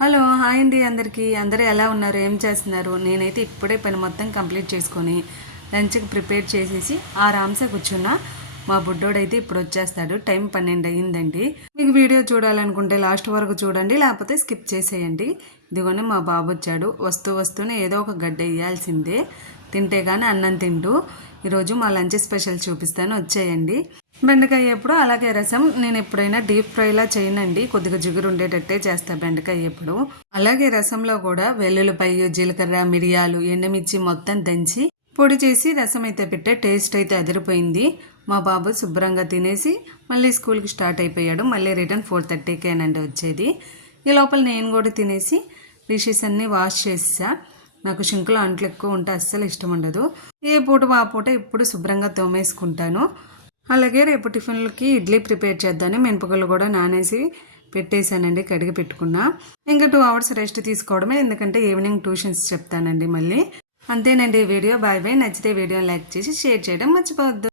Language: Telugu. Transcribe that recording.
హలో హాయ్ అండి అందరికీ. అందరూ ఎలా ఉన్నారు, ఏం చేస్తున్నారు? నేనైతే ఇప్పుడే పని మొత్తం కంప్లీట్ చేసుకొని లంచ్కి ప్రిపేర్ చేసేసి ఆరామ్సే కూర్చున్నా. మా బుడ్డోడైతే ఇప్పుడు వచ్చేస్తాడు. టైం 12 అయ్యిందండి. మీకు వీడియో చూడాలనుకుంటే లాస్ట్ వరకు చూడండి, లేకపోతే స్కిప్ చేసేయండి. ఇదిగోనే మా బాబు వచ్చాడు. వస్తూనే ఏదో ఒక గడ్డ వేయాల్సిందే, తింటే కానీ అన్నం తింటూ. ఈరోజు మా లంచ్ స్పెషల్ చూపిస్తాను, వచ్చేయండి. బెండకాయ ఎప్పుడు అలాగే రసం. నేను ఎప్పుడైనా డీప్ ఫ్రైలా చేయనండి, కొద్దిగా జిగురు ఉండేటట్టే చేస్తా బెండకాయ ఎప్పుడు. అలాగే రసంలో కూడా వెల్లుల్లిపాయ, జీలకర్ర, మిరియాలు, ఎండుమిర్చి మొత్తం దంచి పొడి చేసి రసం అయితే పెట్టే. టేస్ట్ అయితే అదిరిపోయింది. మా బాబు శుభ్రంగా తినేసి మళ్ళీ స్కూల్కి స్టార్ట్ అయిపోయాడు. మళ్ళీ రిటర్న్ 4:30కేనండి వచ్చేది. ఈ లోపల నేను కూడా తినేసి డిషెస్ అన్నీ వాష్ చేసా. నాకు షింకులో అంట్లు ఎక్కువ ఉంటే అస్సలు ఇష్టం ఉండదు. ఏ పూట ఆ పూట ఇప్పుడు శుభ్రంగా తోమేసుకుంటాను. అలాగే రేపు టిఫిన్లకి ఇడ్లీ ప్రిపేర్ చేద్దాను. మినపగుళ్ళు కూడా నానేసి పెట్టేశానండి, కడిగి పెట్టుకున్నా. ఇంకా 2 అవర్స్ రెస్ట్ తీసుకోవడమే, ఎందుకంటే ఈవినింగ్ ట్యూషన్స్ చెప్తానండి మళ్ళీ. అంతేనండి వీడియో. Bye bye. నచ్చితే వీడియోని లైక్ చేసి షేర్ చేయడం మర్చిపోవద్దు.